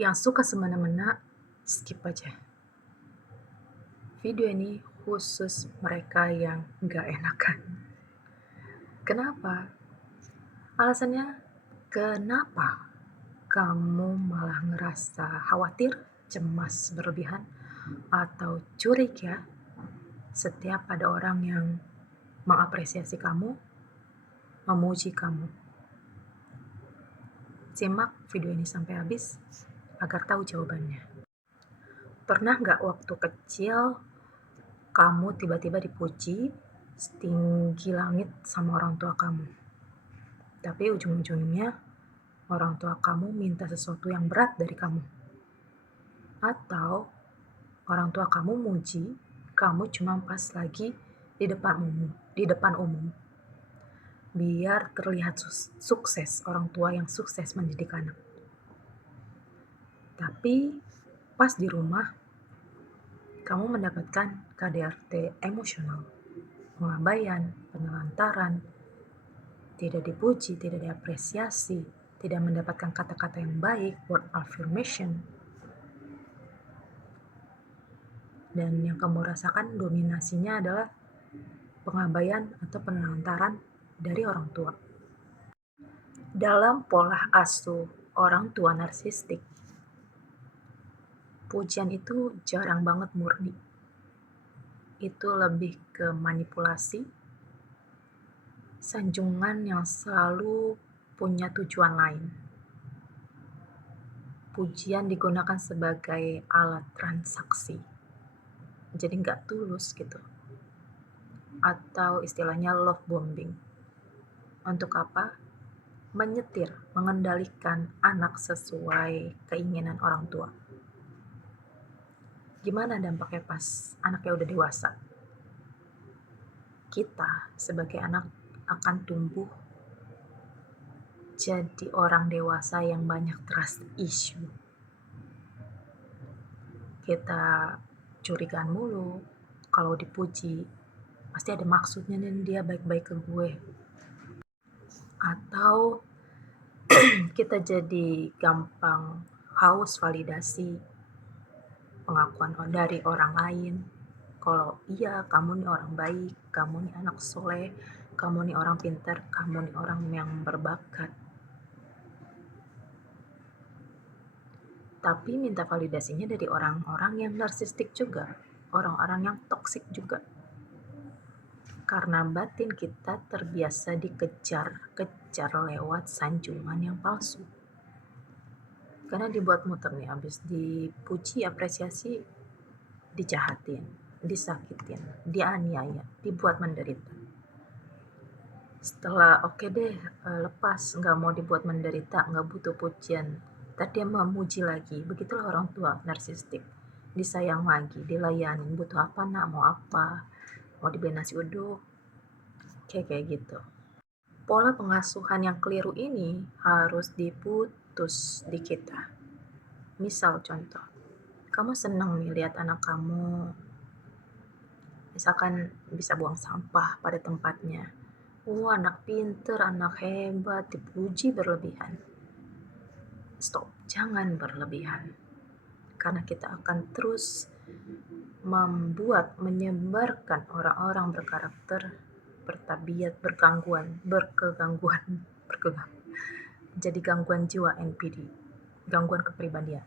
Yang suka semena-mena, skip aja. Video ini khusus mereka yang nggak enakan. Kenapa? Alasannya, kenapa kamu malah ngerasa khawatir, cemas berlebihan, atau curiga setiap ada orang yang mengapresiasi kamu, memuji kamu? Simak video ini sampai habis agar tahu jawabannya. Pernah nggak waktu kecil kamu tiba-tiba dipuji setinggi langit sama orang tua kamu? Tapi ujung-ujungnya orang tua kamu minta sesuatu yang berat dari kamu. Atau orang tua kamu muji kamu cuma pas lagi di depan umum. Biar terlihat sukses, orang tua yang sukses mendidik anak. Tapi pas di rumah kamu mendapatkan KDRT emosional, pengabaian, penelantaran, tidak dipuji, tidak diapresiasi, tidak mendapatkan kata-kata yang baik, word affirmation. Dan yang kamu rasakan dominasinya adalah pengabaian atau penelantaran dari orang tua. Dalam pola asuh orang tua narsistik, pujian itu jarang banget murni. Itu lebih ke manipulasi, sanjungan yang selalu punya tujuan lain. Pujian digunakan sebagai alat transaksi, jadi nggak tulus gitu. Atau istilahnya love bombing. Untuk apa? Menyetir, mengendalikan anak sesuai keinginan orang tua. Gimana dampaknya pas anaknya udah dewasa? Kita sebagai anak akan tumbuh jadi orang dewasa yang banyak trust issue. Kita curigaan mulu, kalau dipuji pasti ada maksudnya nih, dia baik-baik ke gue. Atau kita jadi gampang haus validasi, pengakuan dari orang lain. Kalau iya, kamu nih orang baik, kamu nih anak soleh, kamu nih orang pintar, kamu nih orang yang berbakat. Tapi minta validasinya dari orang-orang yang narsistik juga, orang-orang yang toksik juga. Karena batin kita terbiasa dikejar-kejar lewat sanjungan yang palsu. Karena dibuat muter nih, habis dipuji, apresiasi, dijahatin, disakitin, dianiaya, dibuat menderita. Setelah oke deh, lepas, nggak mau dibuat menderita, nggak butuh pujian, tadi dia memuji lagi. Begitulah orang tua narsistik, disayang lagi, dilayanin, butuh apa nak, mau apa, mau dibeli nasi uduk, kayak gitu. Pola pengasuhan yang keliru ini harus diputus di kita. Misal contoh, kamu senang nih lihat anak kamu misalkan bisa buang sampah pada tempatnya. Anak pinter, anak hebat, dipuji berlebihan. Stop, jangan berlebihan. Karena kita akan terus menyebarkan orang-orang berkarakter, bertabiat, berkegangguan. Jadi gangguan jiwa, NPD, gangguan kepribadian.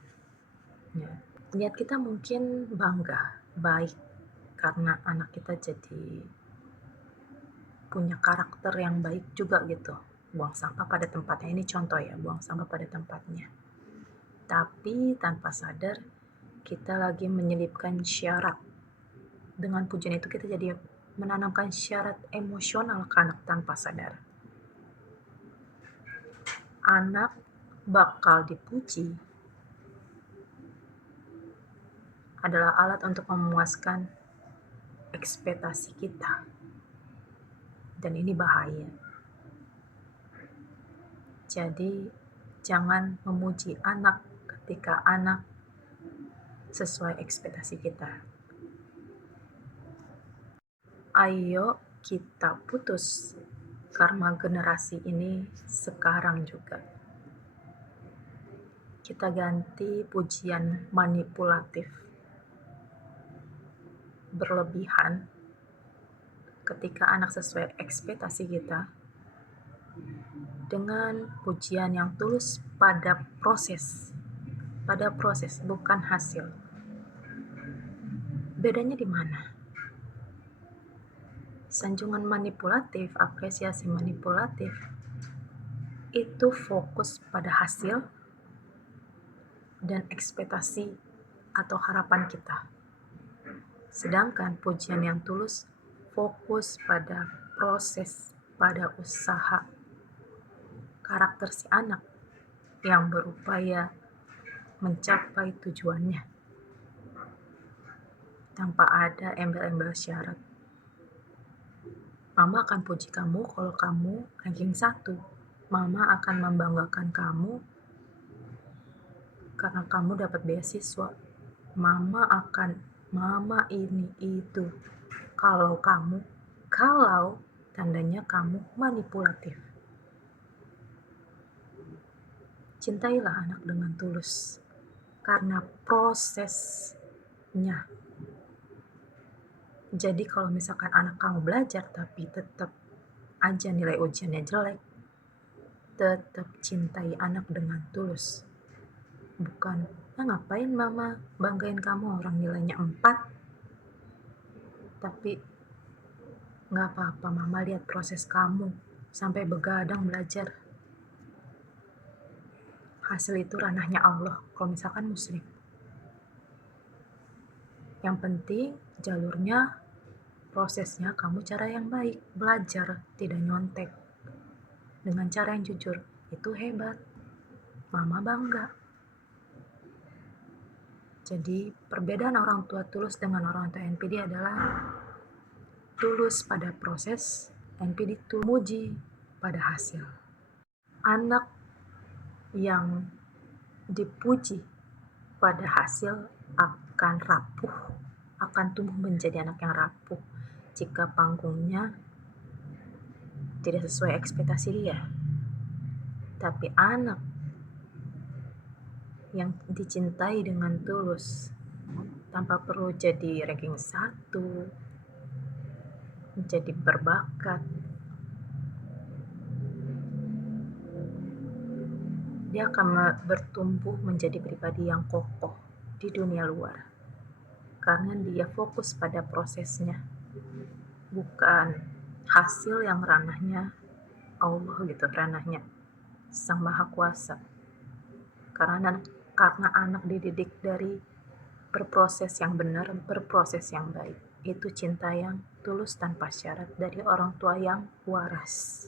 Ya. Niat kita mungkin bangga, baik, karena anak kita jadi punya karakter yang baik juga gitu. Buang sampah pada tempatnya, ini contoh ya, buang sampah pada tempatnya. Tapi tanpa sadar, kita lagi menyelipkan syarat. Dengan pujian itu kita jadi menanamkan syarat emosional ke anak tanpa sadar. Anak bakal dipuji adalah alat untuk memuaskan ekspektasi kita. Dan ini bahaya. Jadi, jangan memuji anak ketika anak sesuai ekspektasi kita. Ayo kita putus karma generasi ini sekarang juga. kita ganti pujian manipulatif berlebihan ketika anak sesuai ekspektasi kita dengan pujian yang tulus pada proses bukan hasil. Bedanya di mana? Sanjungan manipulatif, apresiasi manipulatif itu fokus pada hasil dan ekspektasi atau harapan kita. Sedangkan pujian yang tulus fokus pada proses, pada usaha karakter si anak yang berupaya mencapai tujuannya tanpa ada embel-embel syarat. Mama akan puji kamu kalau kamu ranking 1. Mama akan membanggakan kamu karena kamu dapat beasiswa. Mama ini itu. Kalau tandanya kamu manipulatif. Cintailah anak dengan tulus karena prosesnya. Jadi kalau misalkan anak kamu belajar tapi tetap aja nilai ujiannya jelek, tetap cintai anak dengan tulus. Bukan, ngapain mama banggain kamu orang nilainya 4. Tapi gak apa-apa, mama lihat proses kamu sampai begadang belajar. Hasil itu ranahnya Allah kalau misalkan muslim. Yang penting jalurnya, prosesnya kamu cara yang baik, belajar, tidak nyontek. Dengan cara yang jujur, itu hebat. Mama bangga. Jadi perbedaan orang tua tulus dengan orang tua NPD adalah tulus pada proses, NPD tulus muji pada hasil. Anak yang dipuji pada hasil akan rapuh, akan tumbuh menjadi anak yang rapuh jika panggungnya tidak sesuai ekspektasi dia. Tapi anak yang dicintai dengan tulus tanpa perlu jadi ranking 1, jadi berbakat, dia akan bertumbuh menjadi pribadi yang kokoh di dunia luar karena dia fokus pada prosesnya, bukan hasil yang ranahnya Allah gitu, ranahnya Sang Maha Kuasa. Karena anak dididik dari berproses yang benar, berproses yang baik. Itu cinta yang tulus tanpa syarat dari orang tua yang waras.